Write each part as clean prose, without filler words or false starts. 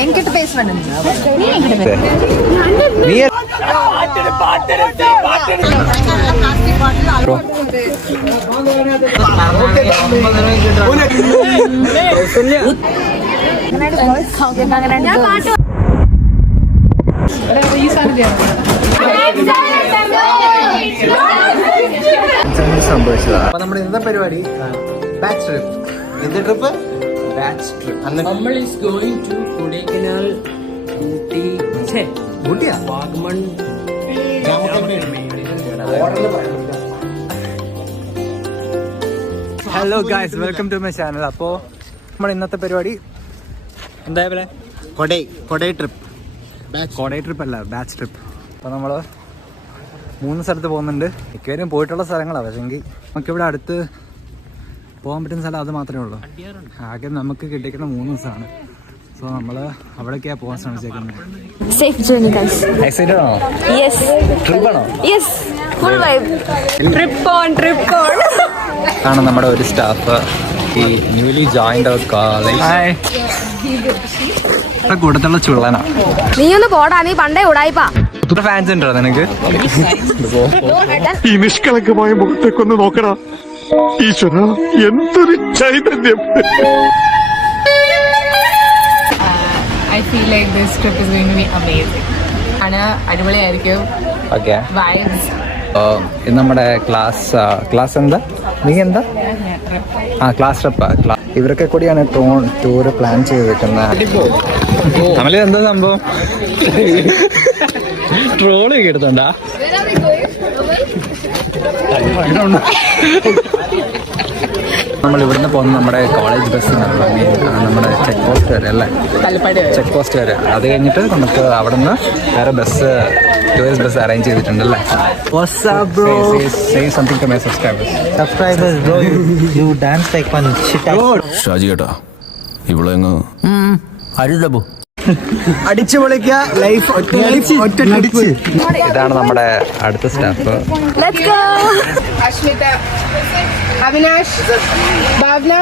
என்கிட்ட பேசுவேன் நீ என்கிட்ட സംഭവിച്ചതാ. അപ്പൊ നമ്മുടെ ഇന്നത്തെ പരിപാടി ബാച്ച് ട്രിപ്പ്. എന്ത് ട്രിപ്പ്? Batch trip. നമ്മൾ ഈസ് ഗോയിങ് ടു കൊടൈക്കനാൽ, ഊട്ടിയാ, Vagamon. Hello guys, welcome to my channel. അപ്പോൾ നമ്മുടെ ഇന്നത്തെ പരിപാടി എന്താ പോലെ കൊടൈ ട്രിപ്പ്. കൊടൈ ട്രിപ്പ് അല്ല, ബാച്ച് ട്രിപ്പ്. അപ്പോൾ നമ്മൾ 3 സ്ഥലത്ത് പോകുന്നുണ്ട്. മിക്കവരും പോയിട്ടുള്ള സ്ഥലങ്ങളാണ്, പക്ഷേങ്കിൽ നമുക്കിവിടെ അടുത്ത് പോകാൻ പറ്റുന്ന സ്ഥലം അത് മാത്രമേ ഉള്ളൂ. ആകെ നമുക്ക് കിട്ടിക്കുന്ന 3 ദിവസമാണ്. സോ നമ്മൾ അവിടേക്കാണ് പോകാൻ ശ്രമിച്ചേക്കുന്നത്. Safe journey guys. എക്സൈറ്റഡ് ആണോ? യെസ്. ട്രിപ്പാണോ? Yes, full vibe. Trip on. ആണ് നമ്മുടെ ഒരു സ്റ്റാഫ്, ഈ ന്യൂലി ജോയിൻഡ് അവർ കോളേജ്. കൂട്ടത്തുള്ള ചുള്ളനാ. നീ ഒന്ന് പോടാ, നീ പണ്ടേ ഉടായിപ്പാ. ഫാൻസ് ഉണ്ടോ നിനക്ക്? ഈ നിഷ്കളങ്കമായ മുഖത്തേക്കൊന്ന് നോക്കണ ഈശ്വര, എന്തൊരു ചൈതന്യം. I feel like this trip is going to be amazing. അടിപൊളിയായിരിക്കും. Okay, Vibes. ഇത് നമ്മുടെ ക്ലാസ് എന്താ? നീ എന്താ? Class trip. ഇവരൊക്കെ കൂടിയാണ് ടൂർ പ്ലാൻ ചെയ്ത് വെക്കുന്നത്. നമ്മളിത് എന്താ സംഭവം? ട്രോള് എടുത്തോണ്ടാ? നമ്മൾ ഇവിടുന്ന് പോകുന്ന നമ്മുടെ കോളേജ് ബസ്സിനാണ്, നമ്മുടെ ചെക്ക് പോസ്റ്റ് വരെ അല്ലേ, ചെക്ക് പോസ്റ്റ് വരെ. അത് കഴിഞ്ഞിട്ട് നമുക്ക് അവിടെ നിന്ന് വേറെ ബസ്, ടൂറിസ്റ്റ് ബസ് അറേഞ്ച് ചെയ്തിട്ടുണ്ട് അല്ലേ. ഷാജി കേട്ടാ ഇവിടെ അടിച്ചു പൊളിക്കുക ലൈഫ്. ഇതാണ് നമ്മുടെ അടുത്ത സ്റ്റാഫ്. അശ്മിത, അവിനാഷ്, ഭാവന.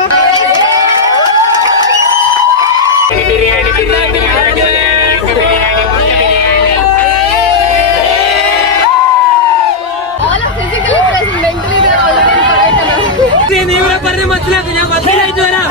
നീ ഇവിടെ പറഞ്ഞ് മനസ്സിലാക്കി, ഞാൻ മനസ്സിലായിട്ട് വരാം.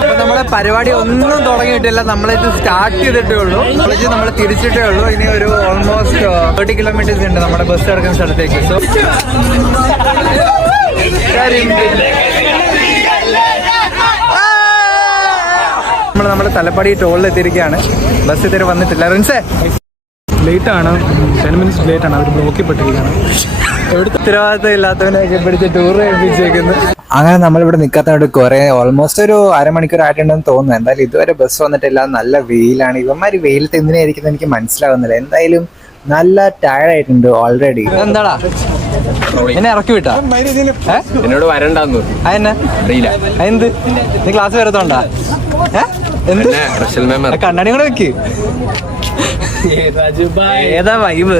അപ്പൊ നമ്മളെ പരിപാടി ഒന്നും തുടങ്ങിയിട്ടില്ല, നമ്മളിത് സ്റ്റാർട്ട് ചെയ്തിട്ടേ ഉള്ളൂ. കോളേജ് നമ്മൾ തിരിച്ചിട്ടേ ഉള്ളൂ. ഇനി ഒരു ഓൾമോസ്റ്റ് 30 കിലോമീറ്റേഴ്സ് ഉണ്ട് നമ്മുടെ ബസ് കിടക്കുന്ന സ്ഥലത്തേക്ക്. സോ നമ്മുടെ തലപ്പാടി ടോളിൽ എത്തിയിരിക്കുകയാണ്. ബസ് ഇതുവരെ വന്നിട്ടില്ല. റിൻസേ ലേറ്റ് ആണ്, 10 minutes ലേറ്റ് ആണ്. അവർ ബ്ലോക്കിപ്പെട്ടിരിക്കുകയാണ്. എവിടുത്തെ ഉത്തരവാദിത്തം ഇല്ലാത്തവനെയൊക്കെ പിടിച്ച് ടൂർ കഴിപ്പിച്ചേക്കുന്നു. അങ്ങനെ നമ്മളിവിടെ നിൽക്കാത്തതുകൊണ്ട് കുറെ ഓൾമോസ്റ്റ് ഒരു അരമണിക്കൂർ ആയിട്ടുണ്ടെന്ന് തോന്നുന്നു. എന്തായാലും ഇതുവരെ ബസ് വന്നിട്ടില്ല. നല്ല വെയിലാണ്. ഇവന്മാര് വെയിലത്ത് എന്തിനായിരിക്കുന്നത് എനിക്ക് മനസ്സിലാവുന്നില്ല. എന്തായാലും നല്ല ടയർഡ് ആയിട്ടുണ്ട് ഓൾറെഡി. എന്താടാ എന്നെ ഇറക്കി വിട്ടാ? എന്നോട് വരണ്ടെന്ന് അതെന്നെ അറിയില്ല. എന്ത് നീ ക്ലാസ് വരത്തോണ്ടാ? കണ്ണാടി കൂടെ വെക്ക്. ഏതാ വൈബ്?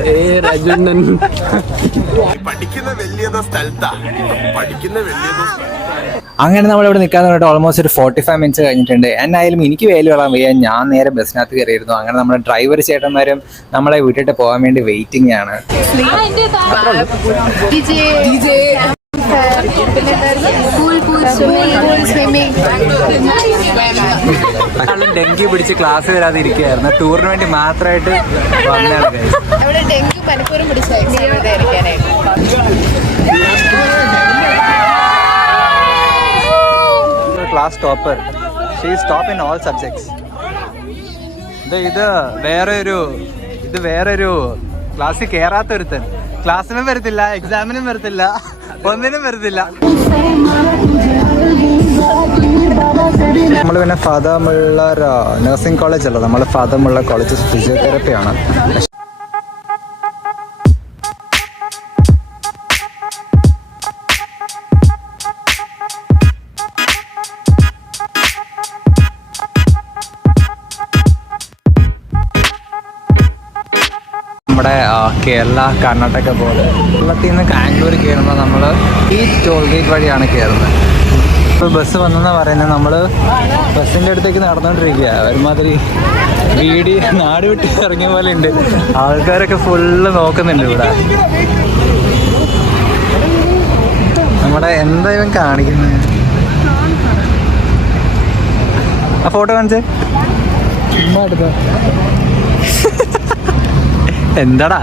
അങ്ങനെ നമ്മളിവിടെ നിൽക്കാൻ പറഞ്ഞിട്ട് ഓൾമോസ്റ്റ് ഒരു 45 മിനിറ്റ്സ് കഴിഞ്ഞിട്ടുണ്ട്. എന്നായാലും എനിക്ക് വേല് കൊള്ളാൻ വയ്യ. ഞാൻ നേരെ ബസ്സിനകത്ത് കയറിയിരുന്നു. അങ്ങനെ നമ്മുടെ ഡ്രൈവർ ചേട്ടന്മാരും നമ്മളെ വിട്ടിട്ട് പോകാൻ വേണ്ടി വെയിറ്റിംഗ് ആണ്. ഡെങ്കി പിടിച്ച് ക്ലാസ് വരാതെ ഇരിക്കുകയായിരുന്നു. ടൂറിന് വേണ്ടി മാത്രമായിട്ട് വന്നതാണ്. Class topper, she is top in all subjects. ഇത് വേറെ ഒരു ക്ലാസ്സിൽ കയറാത്ത ഒരുത്തൻ. ക്ലാസ്സിനും വരത്തില്ല, എക്സാമിനും വരത്തില്ല, ഒന്നിനും വരത്തില്ല. നമ്മൾ പിന്നെ ഫാദമുള്ള നഴ്സിംഗ് കോളേജ് അല്ല, നമ്മൾ ഫാദമുള്ള കോളേജ് ഫിസിയോതെറാപ്പിയാണ്. നമ്മുടെ കേരള കർണാടക പോലെ കേരളത്തിൽ നിന്ന് ബാംഗ്ലൂർ കയറുമ്പോൾ നമ്മൾ ഈ ടോൾ ഗേറ്റ് വഴിയാണ് കയറുന്നത്. ഇപ്പോൾ ബസ് വന്നെന്നാണ് പറയുന്നത്. നമ്മൾ ബസ്സിൻ്റെ അടുത്തേക്ക് നടന്നുകൊണ്ടിരിക്കുക. ഒരുമാതിരി നാട് വിട്ട് ഇറങ്ങിയ പോലെ ഉണ്ട്. ആൾക്കാരൊക്കെ ഫുള്ള് നോക്കുന്നുണ്ട് ഇവിടെ. നമ്മുടെ എന്താ ഇവൻ കാണിക്കുന്നത്? ആ ഫോട്ടോ കാണിച്ചേ. എന്താടാ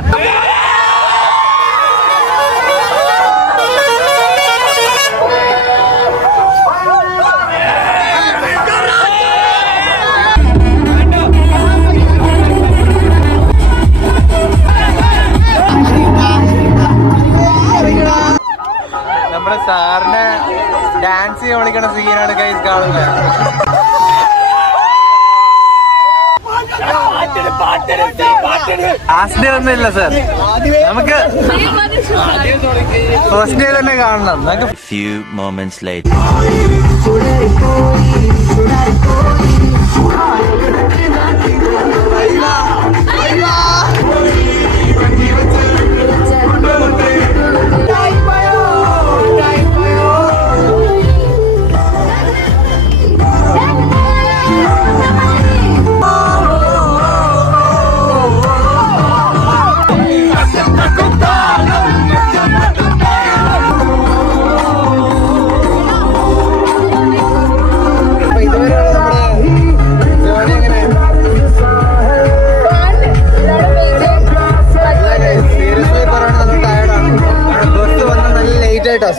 നമ്മുടെ സാറിന് ഡാൻസ് ചെയ്യാൻ വിളിക്കണ സീനാണ് ഗൈസ് കാണുന്നത്. ലാസ്റ്റ് ഡേ ഒന്നും ഇല്ല സാർ, നമുക്ക് ഫസ്റ്റ് ഡേ തന്നെ കാണണം. Few moments later.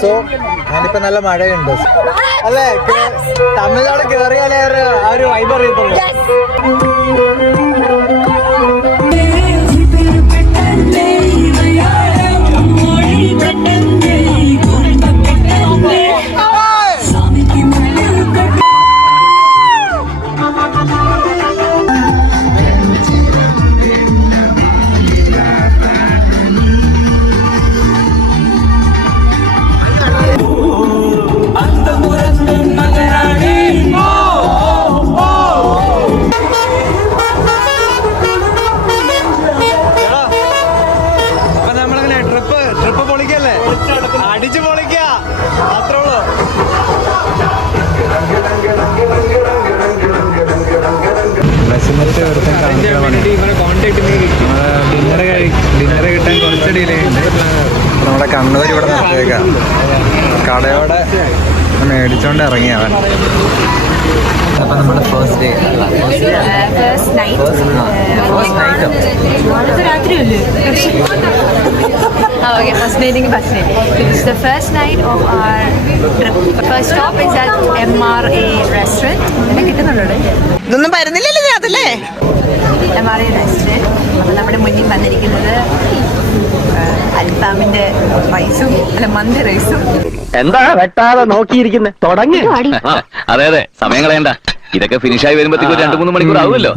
സോ ഞാനിപ്പോ നല്ല മഴയുണ്ട് അല്ലേ? തമിഴ്നാട് കേറിയാലേ ആ ഒരു വൈബ് അറിയത്തുള്ളൂ. അടിച്ചു പൊളിക്ക അത്രേ ഉള്ളൂ. ഡിന്നറ് കിട്ടാൻ കുറച്ച് ഡിലേ ഉണ്ട്. നമ്മുടെ കണ്ണൂർ ഇവിടെ നിർത്തിയേക്കാം. കടയോടെ മേടിച്ചോണ്ട് ഇറങ്ങി അവൻ. അപ്പൊ നമ്മുടെ first day Okay, fascinating. It's the first night of our trip. First stop is at MRA restaurant. ഇതൊന്നും വരുന്നില്ലല്ലോ അതല്ലേ? MRA restaurant. അപ്പോൾ നമ്മുടെ മുന്നിൽ വന്നിരിക്കുന്നത് അൽഫാമിന്റെ റൈസും അല്ല മന്തി റൈസും. എന്താ വെട്ടാതെ നോക്കിയിരിക്കുന്നത്? തുടങ്ങി. അതെ സമയം കളയണ്ട. ഇതൊക്കെ ഫിനിഷായി വരുമ്പോഴത്തേക്ക് 2-3 മണിക്കൂർ ആവുമല്ലോ.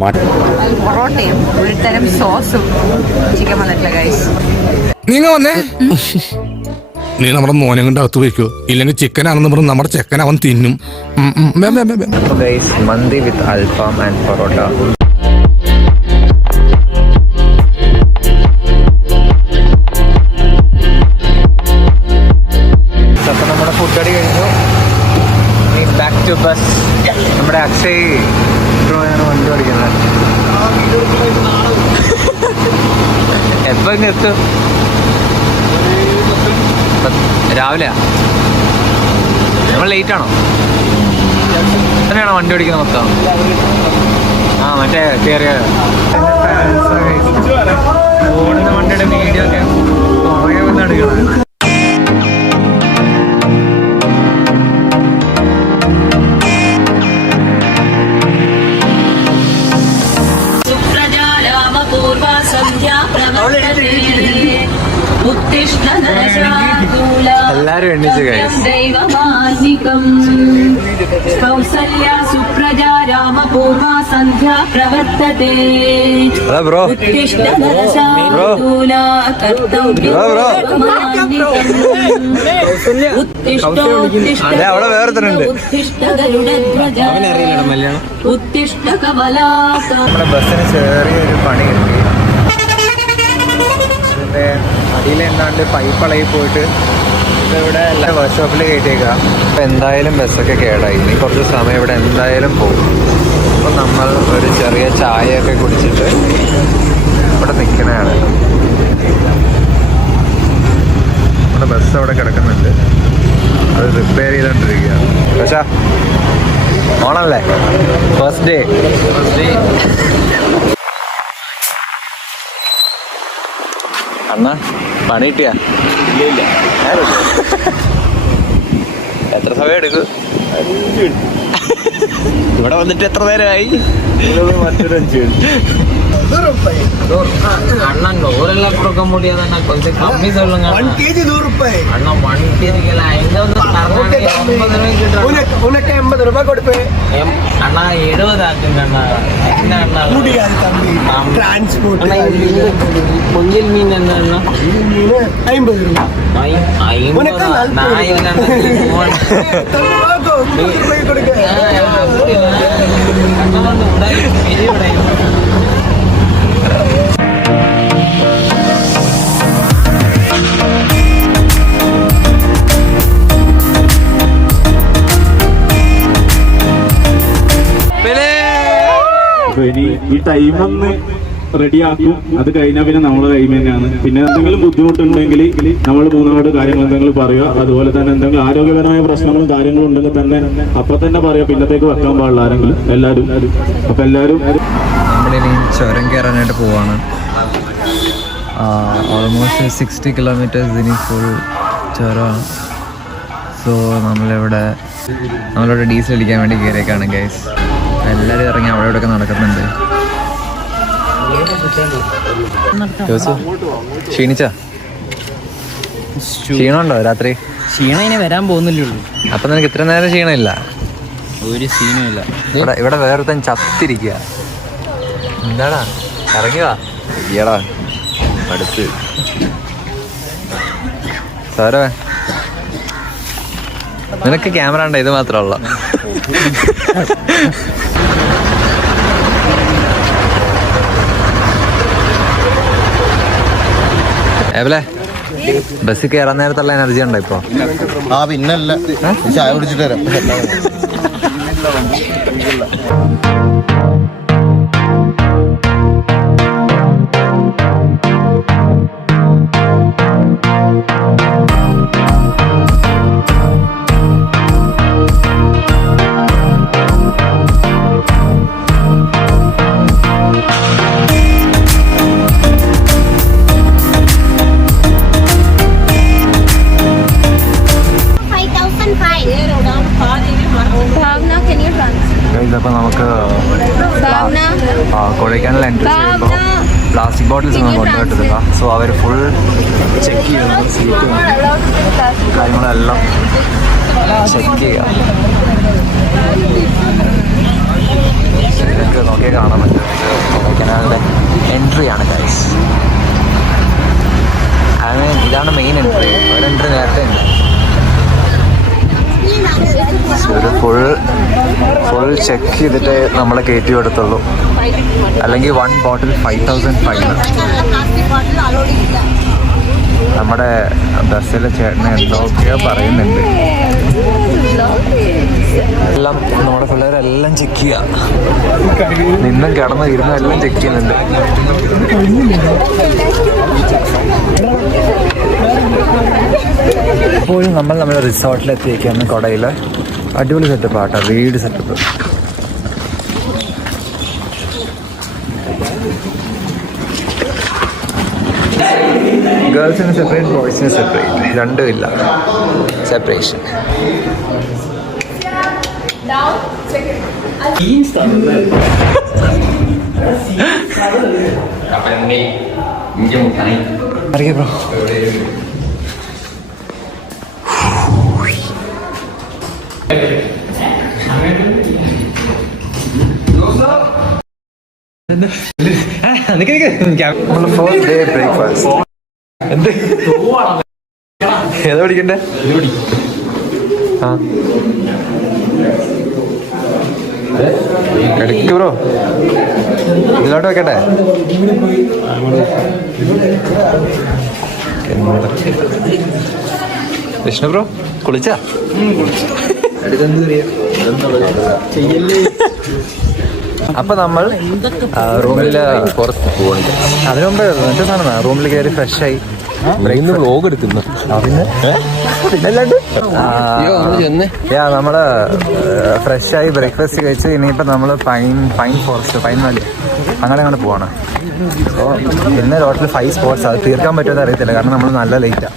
പൊറോട്ടയും ഒരു തരം സോസും ചിക്കൻ വന്നിട്ടില്ല ഗൈസ്. നീ നമ്മുടെ മോനെ കൊണ്ട് അകത്ത് വയ്ക്കോ, ഇല്ലെങ്കിൽ ചിക്കനാണെന്ന് പറഞ്ഞ് നമ്മുടെ ചെക്കൻ അവൻ തിന്നും. മന്തി വിത്ത് അൽഫാം ആൻഡ് പൊറോട്ട. അപ്പൊ നമ്മുടെ ഫുഡ് അടി കഴിഞ്ഞു. Back to bus. നമ്മുടെ അക്ഷയ് ആണ് വണ്ടി ഓടിക്കുന്നത്. എപ്പോ എത്തും? രാവിലെയാ? നമ്മൾ ലേറ്റ് ആണോ? തന്നെയാണോ വണ്ടി ഓടിക്കുന്നത് മൊത്തം? ആ മറ്റേ കയറിയ ഓടുന്ന വണ്ടിയുടെ വീഡിയോ ഒക്കെ പുറകെ വന്ന് എടുക്കണം. എല്ലാരും എണ്ണിച്ച് കഴിച്ചു. कौसल्या सुप्रजा रामपूर्वा सन्ध्या प्रवर्तते ബ്രോ उत्तिष्ठ नरशार्दूला അവിടെ വേറെ തന്നെ ഉണ്ട്. उत्तिष्ठ गरुडध्वज उत्तिष्ठ कमलाका. നമ്മുടെ ബസ്സിന് ചെറിയൊരു പണി കിട്ടി. അതിൻ്റെ അടിയിൽ എന്താണ്ട് പൈപ്പ് ഇളകി പോയിട്ട് ഇവിടെ എല്ലാ വർക്ക്ഷോപ്പിൽ കയറ്റിയേക്കുക. അപ്പോൾ എന്തായാലും ബസ്സൊക്കെ കേടായി. ഇനി കുറച്ച് സമയം ഇവിടെ എന്തായാലും പോകും. അപ്പോൾ നമ്മൾ ഒരു ചെറിയ ചായയൊക്കെ കുടിച്ചിട്ട് ഇവിടെ നിൽക്കുന്നതാണ്. നമ്മുടെ ബസ് അവിടെ കിടക്കുന്നുണ്ട്. അത് റിപ്പയർ ചെയ്തുകൊണ്ടിരിക്കുകയാണ്. പക്ഷേ ഓണല്ലേ, ഫസ്റ്റ് ഡേ. അണ്ണാ പണി കിട്ടിയാ? എത്ര സമയം എടുക്കും? ഇവിടെ വന്നിട്ട് എത്ര നേരമായി? മറ്റൊരു 5 அண்ணா நூறெல்லாம் கொடுக்க முடியாது அண்ணா, கொஞ்சம் கம்மி சொல்லுங்க. 1 kg 100 ரூபாய் அண்ணா. 1 kg இங்க வந்து 50 ரூபாய்க்கு 80 ரூபாய் கொடுப்பேன் அண்ணா. 70 ஆக்குங்க அண்ணா. என்ன அண்ணா முடியாது தம்பி, டிரான்ஸ்போர்ட். பொங்கல் மீன் என்ன அண்ணா? மீன் 50 ரூபாய். 50 நான் இல்ல கொடுக்க. ഇനി ഈ ടൈം ഒന്ന് റെഡിയാക്കും. അത് കഴിഞ്ഞാൽ പിന്നെ നമ്മുടെ ടൈം തന്നെയാണ്. പിന്നെ എന്തെങ്കിലും ബുദ്ധിമുട്ടുണ്ടെങ്കിൽ നമ്മൾ മൂന്നാമത് കാര്യങ്ങൾ എന്തെങ്കിലും പറയുക. അതുപോലെ തന്നെ എന്തെങ്കിലും ആരോഗ്യപരമായ പ്രശ്നങ്ങളും കാര്യങ്ങളും ഉണ്ടെങ്കിൽ തന്നെ അപ്പൊ തന്നെ പറയുക. പിന്നത്തേക്ക് വെക്കാൻ പാടില്ല ആരെങ്കിലും, എല്ലാവരും. അപ്പൊ എല്ലാവരും നമ്മളിനി ചുരം കയറാനായിട്ട് പോവാണ്. ഓൾമോസ്റ്റ് 60 കിലോമീറ്റേഴ്സ് ഇനി ഫുൾ ചുരമാണ്. സോ നമ്മളിവിടെ ഡീസൽ അടിക്കാൻ വേണ്ടി കയറിയേക്കാണ് ഗൈസ്. എല്ലാവരും ഇറങ്ങി അവിടെ ഇവിടെയൊക്കെ നടക്കുന്നുണ്ട്. ക്ഷീണമുണ്ടോ രാത്രി? ക്ഷീണം ഇനി വരാൻ പോകുന്നില്ലേ ഉള്ളൂ. അപ്പൊ നിനക്ക് ഇത്ര നേരം ക്ഷീണമില്ല? ഒരു സീനുമില്ല. ഇവിടെ വേറെ ചത്തിരിക്കുക. എന്താടാ ഇറങ്ങിവാ ഈടാ അടുത്ത് സാറേ. നിനക്ക് ക്യാമറ ഉണ്ടോ? ഇത് മാത്രമുള്ള ഏവലെ ബസ്സിൽ കയറാൻ നേരത്തുള്ള എനർജി ഉണ്ടോ ഇപ്പൊ? പിന്നല്ല, ചായ കുടിച്ചിട്ട് വരാം. ഇതപ്പോൾ നമുക്ക് കൊടൈക്കനാൽ എൻട്രി ചെയ്യുമ്പോൾ പ്ലാസ്റ്റിക് ബോട്ടിൽസ് ഒന്നും കൊണ്ടുപോയിട്ടില്ല. സോ അവർ ഫുൾ ചെക്ക് ചെയ്യുന്നു. സീറ്റും കാര്യങ്ങളെല്ലാം ചെക്ക് ചെയ്യുക. നിങ്ങൾക്ക് നോക്കിയാൽ കാണാൻ പറ്റും. കൊടൈക്കനാലിൻ്റെ എൻട്രിയാണ് ഗൈസ്. ഇതാണ് മെയിൻ എൻട്രി. ഒരു എൻട്രി നേരത്തെ ഉണ്ട്. ഒരു ഫുൾ ചെക്ക് ചെയ്തിട്ട് നമ്മളെ കയറ്റി കൊടുത്തുള്ളൂ. അല്ലെങ്കിൽ 1 ബോട്ടിൽ 5,000 ഫൈൻ. നമ്മുടെ ബസ്സിലെ ചേട്ടനെ എന്തൊക്കെയോ പറയുന്നുണ്ട്. എല്ലാം നമ്മുടെ പിള്ളേരെല്ലാം ചെക്ക് ചെയ്യുക. നിന്നും കിടന്ന് ഇരുന്നും എല്ലാം ചെക്ക് ചെയ്യുന്നുണ്ട്. ഇപ്പോഴും നമ്മൾ നമ്മുടെ റിസോർട്ടിലെത്തിയേക്കാണ്. കൊടയിൽ അടിപൊളി സെറ്റപ്പ് ആട്ടോ, വീട് സെറ്റപ്പ്. ഗേൾസിന് സെപ്പറേറ്റ്, ബോയ്സിന് സെപ്പറേറ്റ്, രണ്ടും ഇല്ല. സെപ്പറേഷൻ. അറിയാം ബ്രോ. ഫസ്റ്റ് ഡേ ബ്രേക്ക്ഫാസ്റ്റ് എന്ത് ഏതാ പഠിക്കണ്ടേ? ആ എടുക്ക് ബ്രോ, ഇതിലോട്ട് വെക്കട്ടെ. വിഷ്ണു ബ്രോ കുളിച്ചാ? അപ്പൊ നമ്മൾ റൂമില് പുറത്ത് പോകുന്നുണ്ട്. അതിനു മുമ്പ് മറ്റേ സാധനം റൂമിൽ കയറി ഫ്രഷ് ആയി വ്ലോഗ് എടുക്കുന്നു. നമ്മള് ഫ്രഷ് ആയി ബ്രേക്ക്ഫാസ്റ്റ് കഴിച്ച് ഇനിയിപ്പോ നമ്മള് പൈൻ ഫോറസ്റ്റ് പൈൻ വാലി അങ്ങനെ പോവാണ്. സോ പിന്നെ ടോട്ടൽ 5 സ്പോട്ട്സ്. അത് തീർക്കാൻ പറ്റുമെന്ന് അറിയത്തില്ല, കാരണം നമ്മൾ നല്ല ലേറ്റാ.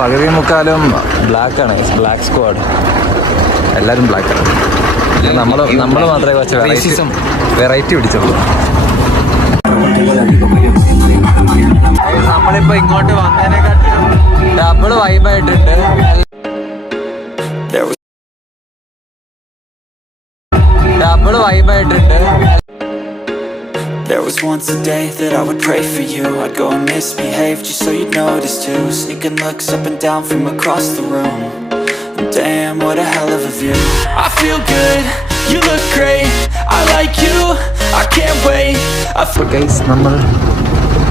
പകുതി മുക്കാലും ബ്ലാക്കാണ്, ബ്ലാക്ക് സ്ക്വാഡ്. എല്ലാരും ബ്ലാക്കാണ്. നമ്മൾ മാത്രമേ കുറച്ച് വെറൈറ്റി പിടിച്ചുള്ളൂ. നമ്മളിപ്പോ ഇങ്ങോട്ട് വന്നതിനെക്കാട്ടും double വൈബായിട്ടുണ്ട്. There was once a day that I would pray for you. I'd go and misbehave just so you'd notice too. Sneaking looks up and down from across the room. Damn, what a hell of a view. I feel good, you look great. I like you, I can't wait. Guys, നമ്മൾ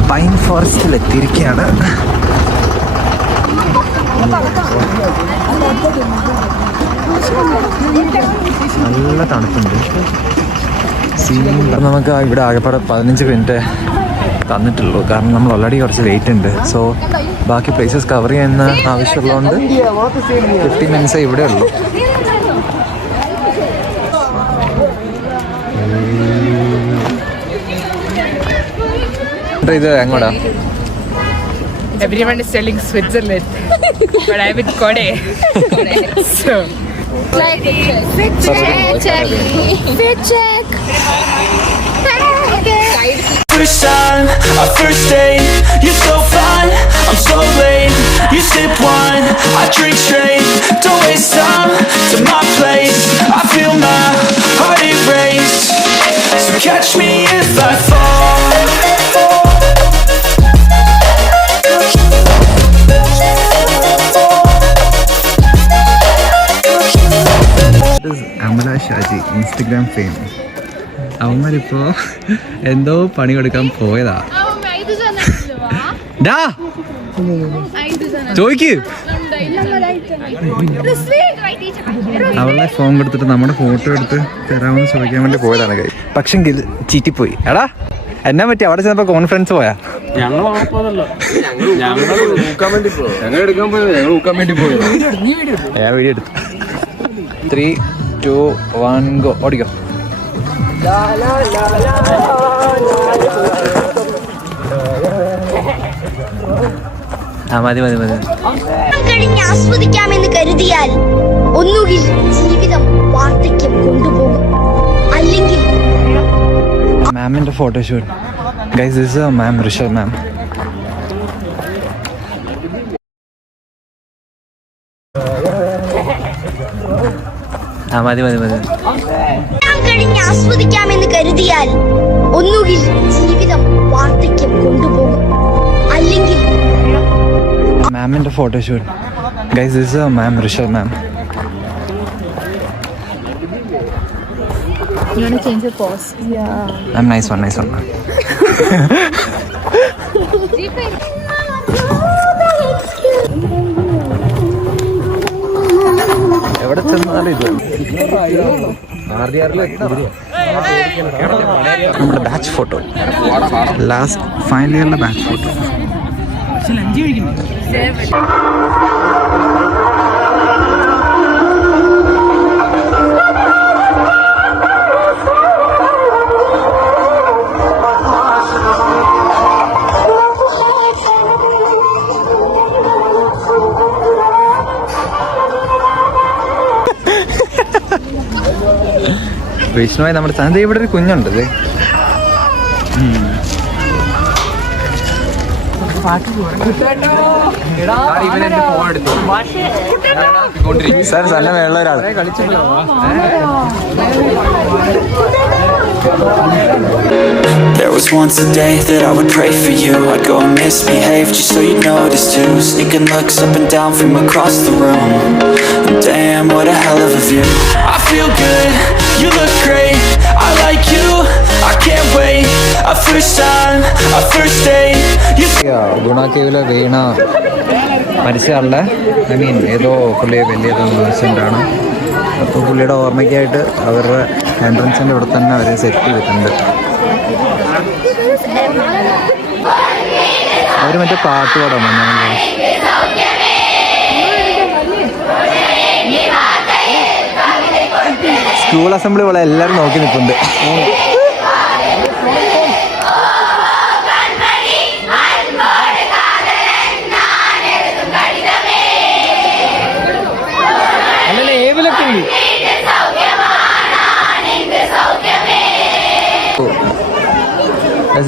pine ഫോറസ്റ്റിൽ എത്തിയിരിക്കുകയാണ്. നല്ല തണുപ്പുണ്ട്. നമുക്ക് ഇവിടെ ആകെപ്പാടെ 15 minute തന്നിട്ടുള്ളൂ, കാരണം നമ്മൾ already കുറച്ച് ലേറ്റ് ഉണ്ട്. സോ ബാക്കി പ്ലേസസ് കവർ ചെയ്യുന്ന ആവശ്യമുള്ളതുകൊണ്ട് 50 മിനിറ്റ്സേ ഇവിടെ ഉള്ളൂ. ഇത് എങ്ങോട്ടാ? Everyone is telling Switzerland, but I'm in Korea. So. First time, our first date. You're so fine, I'm so late. You sip wine, I drink straight. Don't waste time to my place. I feel my heart erase. So catch me if I fall. Amala Shaji, Instagram fame. അവന്മാരിപ്പോ എന്തോ പണി കൊടുക്കാൻ പോയതാ. ചോദിക്ക്. അവളെ phone കൊടുത്തിട്ട് നമ്മുടെ photo എടുത്ത് തരാമെന്ന് ചോദിക്കാൻ വേണ്ടി പോയതാണ് കൈ. പക്ഷെങ്കിൽ ചീറ്റിപ്പോയി. എടാ എന്നാ പറ്റി? അവിടെ ചെന്നപ്പോ കോൺഫറൻസ് പോയാ? ഞാൻ വീഡിയോ എടുത്തു. 3, 2, 1 ഗോ. ഓടിക്കോ. മതി കഴിഞ്ഞ് ആസ്വദിക്കാമെന്ന് കരുതിയാൽ ഒന്നുകിൽ ജീവിതം വാർദ്ധക്യം കൊണ്ടുപോകും, അല്ലെങ്കിൽ മാമിന്റെ photoshoot. Guys, this is ma'am Rishabh മാം. മതി കഴിഞ്ഞ് ആസ്വദിക്കാമെന്ന് കരുതിയാൽ ഒന്നുകിൽ ജീവിതം വാർദ്ധക്യം കൊണ്ടുപോകും, അല്ലെങ്കിൽ മാമിന്റെ photoshoot. Guys, this is ma'am Rishabh ma'am. You want to change your pose? Yeah. Nice one. എവിടെ ചെന്നാലും ഇത് നമ്മുടെ ബാച്ച് ഫോട്ടോ, ലാസ്റ്റ് ഫൈനൽ ഇയറിലെ ബാച്ച് ഫോട്ടോ. വിഷ്ണുവായി നമ്മുടെ സ്ഥാനത്ത് ഇവിടെ ഒരു കുഞ്ഞുണ്ട്. സാർ നല്ല വെള്ള ഒരാൾ. There was once a day that I would pray for you. I'd go and misbehave just so you'd notice too. Sneaking looks up and down from across the room. Damn, what a hell of a view. I feel good, you look great. I like you, I can't wait. A first time, a first date. ഗുണ കേവിലെ വീണ മരിച്ച ആളുടെ ഏതോ പുള്ളി വലിയ ആക്സിഡൻ്റാണ്. അപ്പോൾ പുള്ളിയുടെ ഓർമ്മയ്ക്കായിട്ട് അവരുടെ എൻട്രൻസിൻ്റെ ഇവിടെ തന്നെ അവർ സെറ്റ് ചെയ്തിട്ടുണ്ട്. അവർ മറ്റേ പാട്ട് പാടാൻ വന്നു. സ്കൂൾ അസംബ്ലി പോലെ എല്ലാവരും നോക്കി നിൽക്കുന്നുണ്ട്.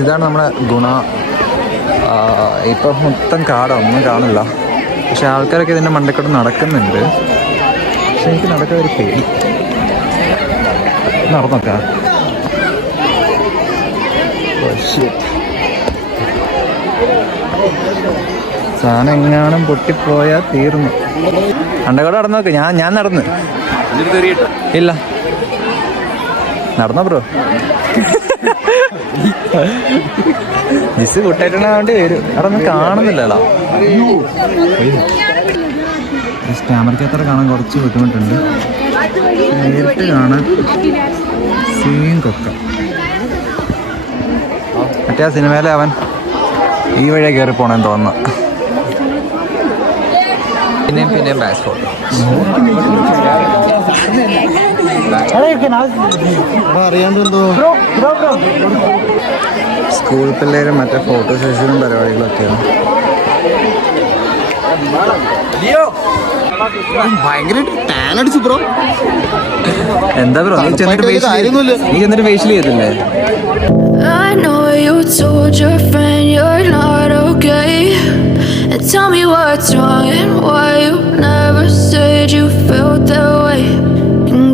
ഇതാണ് നമ്മുടെ ഗുണ. ഇപ്പം മൊത്തം കാടാണ്, ഒന്നും കാണില്ല. പക്ഷെ ആൾക്കാരൊക്കെ ഇതിൻ്റെ മണ്ടക്കൂടെ നടക്കുന്നുണ്ട്. പക്ഷെ എനിക്ക് നടക്കാൻ ഒരു പേടി. നടന്നോക്കാം. സാധനം എങ്ങാനും പൊട്ടിപ്പോയാൽ തീർന്നു. മണ്ടക്കൂടെ നടന്നോക്ക്. ഞാൻ നടന്ന് ഇല്ല. നടന്നോ ബ്രോ? ജിസ് കുട്ടായിട്ടാണ് വേണ്ടി വരും. അവിടെ ഒന്നും കാണുന്നില്ലല്ലോ. ക്യാമറയ്ക്ക് അത്ര കാണാൻ കുറച്ച് ബുദ്ധിമുട്ടുണ്ട്. നേരിട്ട് കാണാൻ സീൻ കൊക്ക. മറ്റേ ആ സിനിമയിലെ അവൻ ഈ വഴിയെ കയറി പോണെന്ന് തോന്നുന്നു. പിന്നെയും ബാക്ക് ഫോട്ടോ. സ്കൂൾ പിള്ളേരും മറ്റേ ഫോട്ടോ സെഷനും പരിപാടികളൊക്കെയാണ്. എന്താ ബ്രോ നീ ചെന്നിട്ട് ഫേഷ്യൽ ചെയ്തില്ലേ? I know you told your friend you're not okay, and tell me what's wrong and why you never said you felt that way.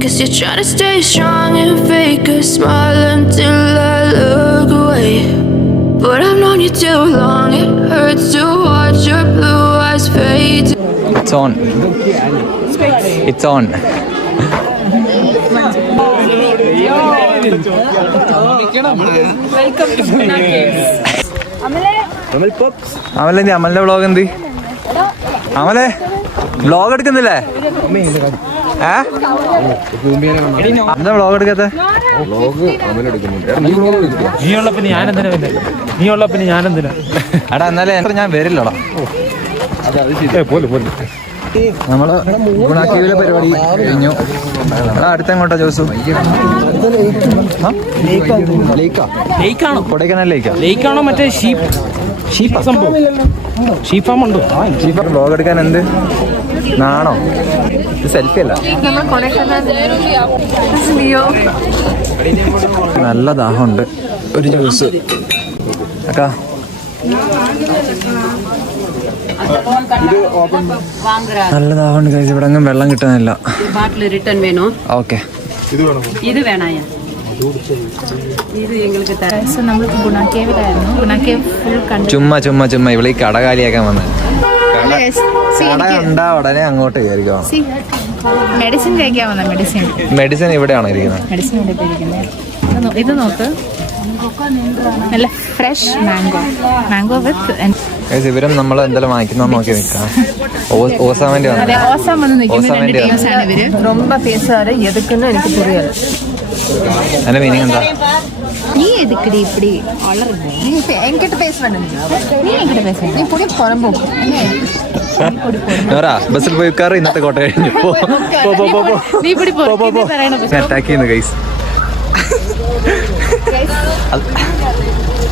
Guess you're trying to stay strong and fake a smile until I look away. But I've known you too long, it hurts to watch your blue eyes fade. It's on. It's on. അമലെ അമലിന്റെ vlog എന്ത്? അമലെ vlog എടുക്കുന്നില്ലേ? എന്താ vlog എടുക്കാത്ത? എടാ എന്നാലേ ഞാൻ വരില്ലടാ. നമ്മള് ഗുണാക്കീവിലെ പരിപാടി കഴിഞ്ഞു. അടുത്തെങ്ങോട്ടാ ജോസു? കൊടൈക്കനാൽ ലേക്കാണോ? മറ്റേ വ്ളോഗ് എടുക്കാൻ എന്ത് നാണോ? ഇത് സെൽഫി അല്ല. നല്ല ദാഹമുണ്ട്. ഒരു ജ്യൂസ് അക്കാ. നല്ല ദാഹമുണ്ട് കഴിച്ച്. ഇവിടെ അങ്ങും വെള്ളം കിട്ടാനില്ല. ഓക്കെ ചുമ്മാ ഇവിടെ ഈ കട കാലിയാക്കാൻ വന്നത്. കട കണ്ടാ ഉടനെ അങ്ങോട്ട് കയറിക്കോ. മെഡിസിൻ കഴിക്കാൻ വന്ന മെഡിസിൻ ഇവിടെയാണോ ഇരിക്കുന്നത്? മെഡിസിൻ ഇവിടെ ഇരിക്കുന്നത്. ഇത് നോക്ക്, നല്ല ഫ്രഷ് മാംഗോ വിത്ത്. ഇവരും നമ്മൾ എന്തെല്ലാം വാങ്ങിക്കുന്ന നോക്കി നിൽക്കാം. ഓസാൻ വേണ്ടി അതിന്റെ മീനിങ് എന്താ? நீ எதுக்குடி இப்படி அலறுது? நீ என்கிட்ட பேச வேண்டாம். நீ என்கிட்ட பேச வேண்டாம். நீ போடி புறம்போ. നോറാ ബസ്സിൽ പോയി ഉட்காரு. ഇന്നത്തെ കോട്ട കഴിഞ്ഞു. നീ இப்படி പോ. അറ്റാക്ക് ചെയ്യുന്നു ഗൈസ്.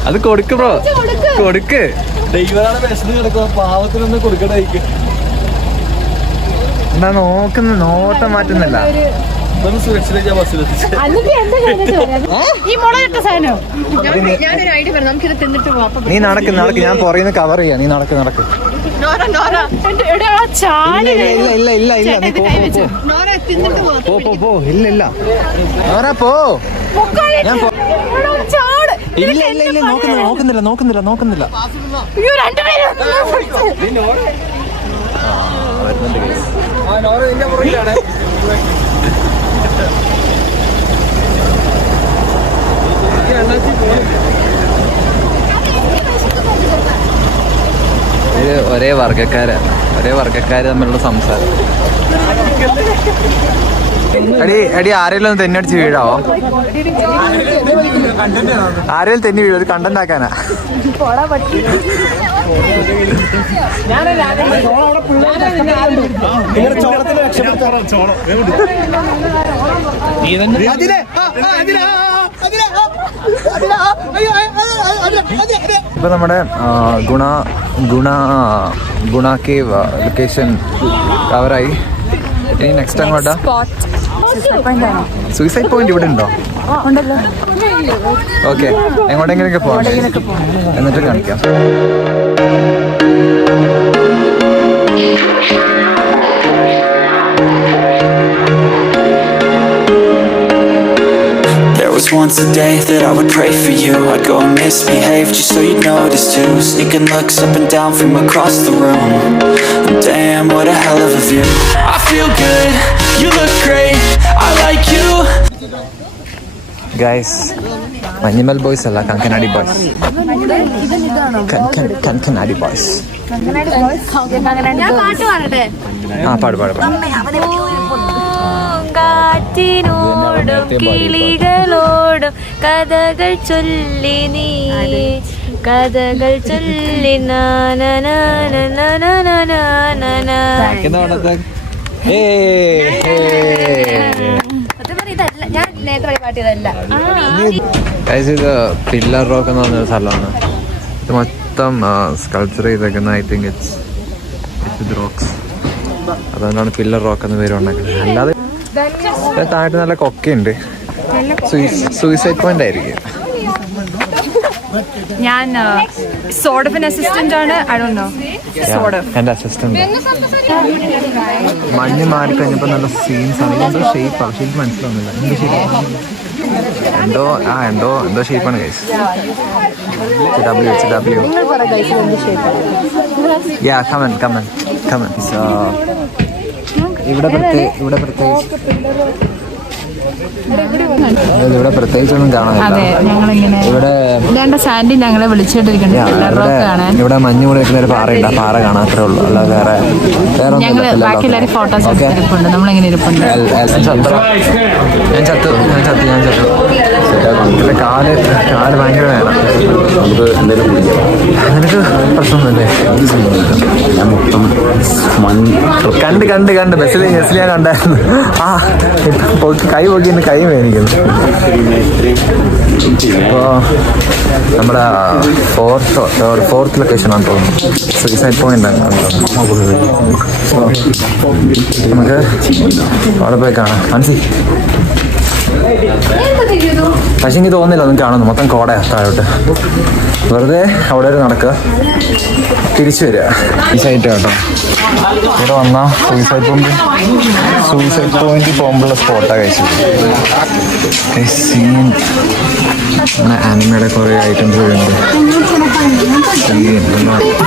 അത് കൊടുക്ക് ബ്രോ, കൊടുക്ക്. എന്താ നോക്കുന്ന നോട്ടം മാറ്റുന്നില്ല. ഈ മുളകിട്ട സാധനം ഞാനൊരു ഐഡിയ പറഞ്ഞു, നമുക്കിത് തിന്നിട്ട് പോവാം. നീ നടക്ക് ഞാൻ പുറയുന്ന കവർ ചെയ്യാം. നീ നടക്ക് ഇല്ല നീ പോ ഇല്ല നോറ പോ. ഞാൻ ഇല്ല നോക്കുന്നില്ല. ഇത് ഒരേ വർഗക്കാര് തമ്മിലുള്ള സംസാരം. അടി ആരെങ്കിലും തെന്നടിച്ച് വീഴാവോ? ആരെങ്കിലും തെന്നി വീഴും, ഒരു കണ്ടന്റ് ആക്കാനാ. ഇപ്പൊ നമ്മുടെ ഗുണ കേവ് ലൊക്കേഷൻ കവറായി. ഇനി നെക്സ്റ്റ് അങ്ങോട്ടാ? സൂയിസൈഡ് പോയിന്റ് ഇവിടെ ഉണ്ടോ? ഓക്കെ, എങ്ങോട്ടെങ്കിലൊക്കെ പോവാം, എന്നിട്ട് കാണിക്കാം. Once a day that I would pray for you. I'd go and misbehave just so you'd notice too. Sneaking looks up and down from across the room. And damn, what a hell of a view. I feel good, you look great, I like you. Guys, Manjummel boys അല്ല, Kankanady boys. Kankanady boys. പാട് കാറ്റിനോടും കിളികളോടും കഥകൾ ചൊല്ലി നീ ഞാൻ നേരത്തെ പാട്ടിയതല്ല. ഇത് pillar rock എന്ന് പറഞ്ഞൊരു സ്ഥലമാണ്. ഇത് മൊത്തം സ്കൾപ്ചർ ചെയ്തേക്കുന്ന. I think it's with rocks. അതുകൊണ്ടാണ് പില്ലർ റോക്ക് എന്ന് പേര് ഉണ്ടാക്കുന്നത്. അല്ലാതെ താഴത്ത് നല്ല കൊക്കയുണ്ട്. സൂയിസൈഡ് പോയിന്റ് ആയിരിക്കും. ഞാൻ സോർട്ട് ഓഫ് അസിസ്റ്റന്റ് ആണ്. എന്റെ അസിസ്റ്റന്റ്. മഞ്ഞ് മാറി കഴിഞ്ഞപ്പോ നല്ല സീൻസ് ആണ്. എന്തോ ഷേപ്പാണ്, ഷേപ്പ് മനസ്സിലാവുന്നില്ല. എന്തോ ഷേപ്പാണ് guys. W. Yeah, come on. ഇവിടെ പ്രത്യേകിച്ചൊന്നും കാണാനില്ല. ഞങ്ങളെ വിളിച്ചിട്ടിരിക്കുന്നു. ഇവിടെ മഞ്ഞ് കൂടെ വെക്കുന്ന ഒരു പാറയുണ്ട്. ആ പാറ കാണാത്രേ ഉള്ളൂ. അല്ല വേറെ ബാക്കി എല്ലാവരും ഫോട്ടോസ് എടുത്തിട്ടുണ്ട്. നമ്മളിങ്ങനെ ഇരിപ്പുണ്ട്. ഞാൻ ചത്തു. എന്റെ കാല് ഭയങ്കര വേണം. നിനക്ക് പ്രശ്നമൊന്നുമില്ലേ? കണ്ട് ബസ്സിൽ ഞാൻ കണ്ടായിരുന്നു. കൈ പൊക്കിന്ന് കൈ വേണിക്കുന്നു. ഇപ്പോൾ നമ്മുടെ ഫോർത്ത് ലൊക്കേഷൻ ആണെന്ന് തോന്നുന്നു. സൂയിസൈഡ് പോയിന്റ് ആണ്. നമുക്ക് അവിടെ പോയി കാണാം. മനസ്സിൽ പക്ഷെ എനിക്ക് തോന്നുന്നില്ല ഒന്നും കാണുന്നു. മൊത്തം കോടയാ താഴോട്ട്. വെറുതെ അവിടെ വരെ നടക്കുക, തിരിച്ചു വരിക. ഈ സൈറ്റ് കേട്ടോ. ഇവിടെ വന്നാൽ സൂയിസൈഡ് പോയിന്റ് പോകുമ്പോഴുള്ള സ്പോട്ടാണ് കഴിച്ചത്. സീൻ ആനിമയുടെ കുറേ ഐറ്റംസ് വരുന്നുണ്ട്.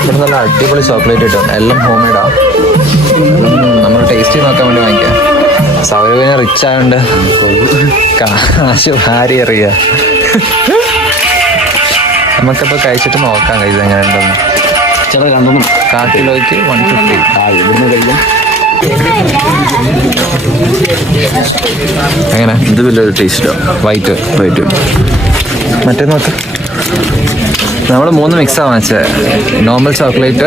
ഇവിടെ നല്ല അടിപൊളി ചോക്ലേറ്റ് കിട്ടും. എല്ലാം ഹോം മെയ്ഡാ. നമ്മൾ ടേസ്റ്റ് ചെയ്ത് നോക്കാൻ വേണ്ടി വാങ്ങിക്കാം. സൗരവിനെ റിച്ച് ആയതുകൊണ്ട് കാശ് ഭാര്യ അറിയുക. നമുക്കിപ്പോൾ കഴിച്ചിട്ട് നോക്കാം കഴിച്ചത് എങ്ങനെ ഉണ്ടെന്ന്. ചില രണ്ടൊന്നും കാക്കിലോയ്ക്ക് 150. എങ്ങനെ? ഇത് വലിയൊരു ടേസ്റ്റോ? വൈറ്റ് മറ്റേ നോക്ക്. നമ്മൾ 3 മിക്സാണ് വാങ്ങിച്ചത്. നോർമൽ ചോക്ലേറ്റ്,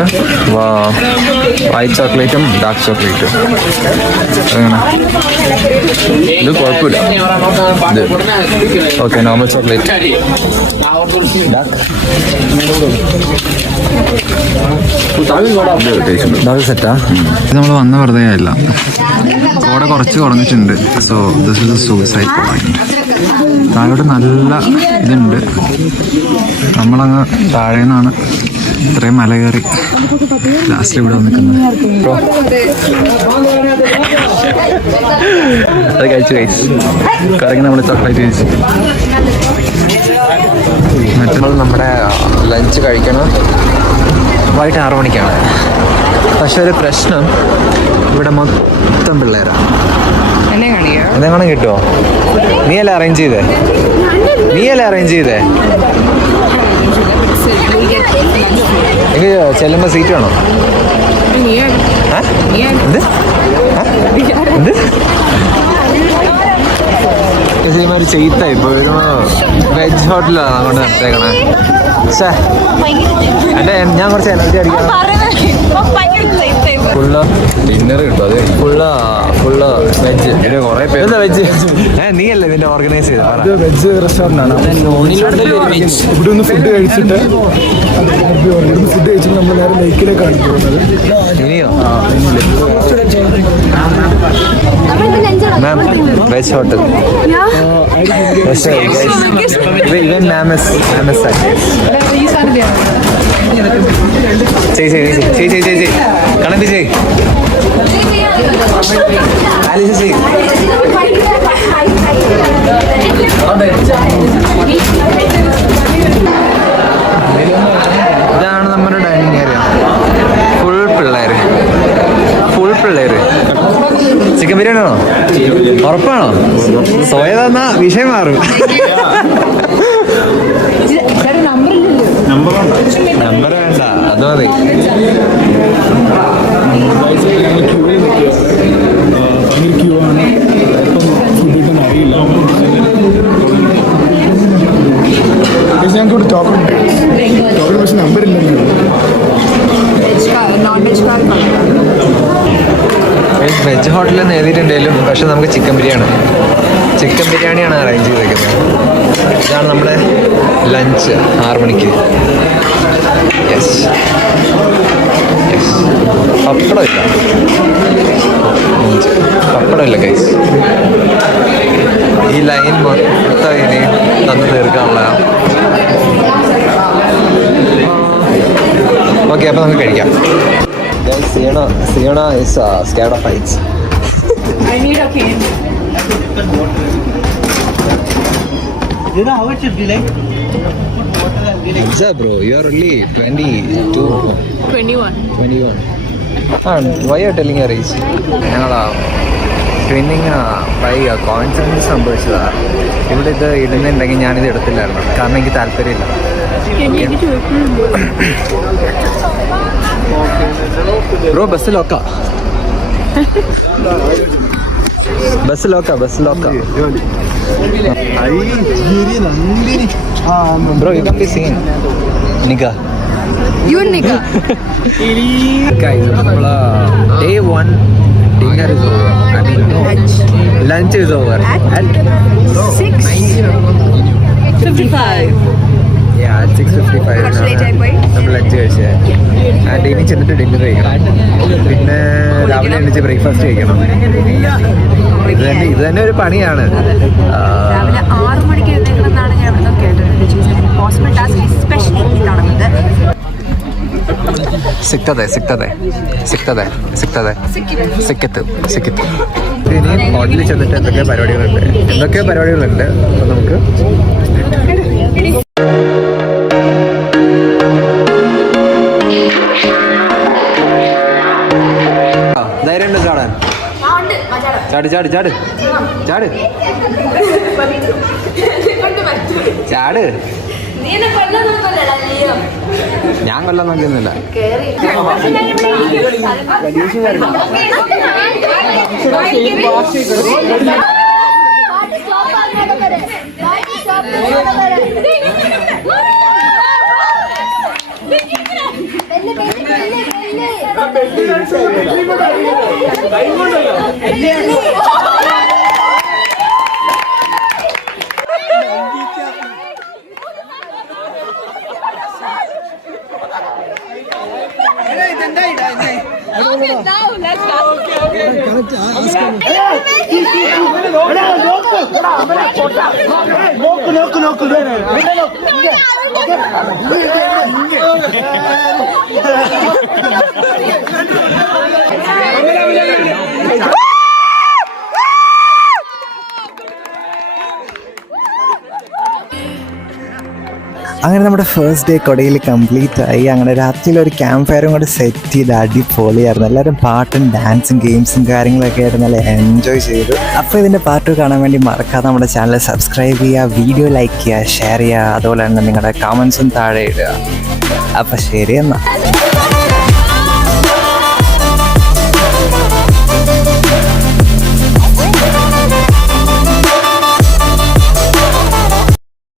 വൈറ്റ് ചോക്ലേറ്റും ഡാർക്ക് ചോക്ലേറ്റും. എങ്ങനെ? ഇത് കുഴപ്പമില്ല. ഇത് okay. Normal chocolate, dark double സെറ്റാ? ഇത് നമ്മൾ വന്ന വെറുതെ ആയില്ല, കോട കുറച്ച് കുറഞ്ഞിട്ടുണ്ട്. So this is a suicide point. താഴോട്ട് നല്ല ഇതുണ്ട്. നമ്മളങ്ങ് താഴെ നിന്നാണ് ഇത്രയും മല കയറി ലാസ്റ്റ് ഇവിടെ നിൽക്കുന്നത്. അത് കഴിച്ചു കറങ്ങി നമ്മൾ ചോക്ലേറ്റ് കഴിച്ചു. മറ്റുള്ള നമ്മുടെ ലഞ്ച് കഴിക്കണം വൈകിട്ട് 6 മണിക്കാണ്. പക്ഷെ ഒരു പ്രശ്നം, ഇവിടെ മൊത്തം പിള്ളേരാണ്. എന്നെങ്ങനെ കിട്ടുമോ? നീയല്ലേ അറേഞ്ച് ചെയ്തേ? എനിക്ക് ചെല്ലുമ്പോ സീറ്റ് വേണോ? ഇതേമാതിരി ചെയ്ത ഇപ്പൊ ഒരു വെജ് ഹോട്ടലാണ് അങ്ങോട്ട് നിർത്തേക്കണേ. എന്റെ ഞാൻ കുറച്ച് എനർജി അടിക്കണം. ഫുള്ള് ഡിന്നർ കിട്ടും. അത് ഫുള്ള് വെജ്. കുറെ പേര് വെജ്. നീയല്ലേ ഇതിന്റെ ഓർഗനൈസ് ചെയ്തത്? വെജ് റെസ്റ്റോറൻ്റ് ആണ്. ഇവിടെ ഒന്ന് ഫുഡ് കഴിച്ചിട്ട് നമ്മൾ നേരെ ലേക്കിലേക്കാണ് പോകുന്നത്. ഇനിയോ? മാം വെജ് ഹോട്ടൽ ഇവൻ ചേച്ചി കണക്ക് ചെയ് ഇതാണ് നമ്മുടെ ഡൈനിങ് ഏരിയ. ഫുൾ പിള്ളേര്. ചിക്കൻ ബിരിയാണി ആണോ? ഉറപ്പാണോ? സോയ തന്നാ വിഷയം മാറും. നമ്പർ വേണ്ട, അത് മതി. ഞങ്ങൾക്ക് ചോക്ലേറ്റ് പക്ഷെ നമ്പർ ഇല്ലല്ലോ. വെജ് ഹോട്ടലിൽ നിന്ന് എഴുതിയിട്ടുണ്ടെങ്കിലും പക്ഷെ നമുക്ക് ചിക്കൻ ബിരിയാണിയാണ് അറേഞ്ച് ചെയ്തേക്കുന്നത്. ഇതാണ് നമ്മുടെ ലഞ്ച് 6 മണിക്ക്. യെസ് പപ്പടമില്ല ഗൈസ്. ഈ ലൈൻ മൊത്തം ഇനി തന്നു തീർക്കാനുള്ള. ഓക്കെ, അപ്പോൾ നമുക്ക് കഴിക്കാം. Sienna is scared of heights. I need a cane. You know how it should be like? Sir, bro, you are only 22. 21. Why are you telling your age? Twinning by confidence സംഭവിച്ചതാണ്. ഇവിടെ ഇത് ഇടുന്നുണ്ടെങ്കിൽ ഞാനിത് എടുത്തില്ലായിരുന്നു, കാരണം എനിക്ക് താല്പര്യമില്ല. ബ്രോ ബസ് ലോക്ക. Bro, you can be seen. Nigga. You nigga. Guys, day 1 dinner is over. I mean, lunch is over. At 6:55. Yeah, at 6:55. നമ്മൾ ലഞ്ച് കഴിച്ചത്. ആൻഡ് ഇനി ചെന്നിട്ട് ഡിന്നർ കഴിക്കണം. പിന്നെ രാവിലെ എണീച്ച് ബ്രേക്ക്ഫാസ്റ്റ് കഴിക്കണം. ഇത് തന്നെ ഒരു പണിയാണ്. രാവിലെ 6 മണിക്ക് എഴുന്നേക്കണമെന്നാണ് ഞാൻ ഇവിടെ കേട്ടത്. ഹോസ്പിറ്റൽ ടാസ്ക് എസ്പെഷ്യലി ഇതാണത്. സിക്കത്ത്. ഇനി ഹോട്ടലിൽ ചെന്നിട്ട് എന്തൊക്കെ പരിപാടികളുണ്ട് അപ്പോൾ നമുക്ക് ധൈര്യമുണ്ട് ചാടാൻ. ചാട്. ഞാൻ കൊല്ലാൻ നോക്കിയൊന്നുമില്ല. അങ്ങനെ നമ്മുടെ ഫസ്റ്റ് ഡേ കൊടയിൽ കംപ്ലീറ്റ് ആയി. അങ്ങനെ രാത്രിയിൽ ഒരു ക്യാമ്പ് ഫയറും കൂടെ സെറ്റ് ചെയ്ത് അടിപൊളിയായിരുന്നു. എല്ലാവരും പാട്ടും ഡാൻസും ഗെയിംസും കാര്യങ്ങളൊക്കെ ആയിട്ട് നല്ല എൻജോയ് ചെയ്തു. അപ്പോൾ ഇതിൻ്റെ പാട്ട് കാണാൻ വേണ്ടി മറക്കാതെ നമ്മുടെ ചാനൽ സബ്സ്ക്രൈബ് ചെയ്യുക, വീഡിയോ ലൈക്ക് ചെയ്യുക, ഷെയർ ചെയ്യുക, അതുപോലെ തന്നെ നിങ്ങളുടെ കമൻസും താഴെ ഇടുക. അപ്പം ശരി എന്നാൽ.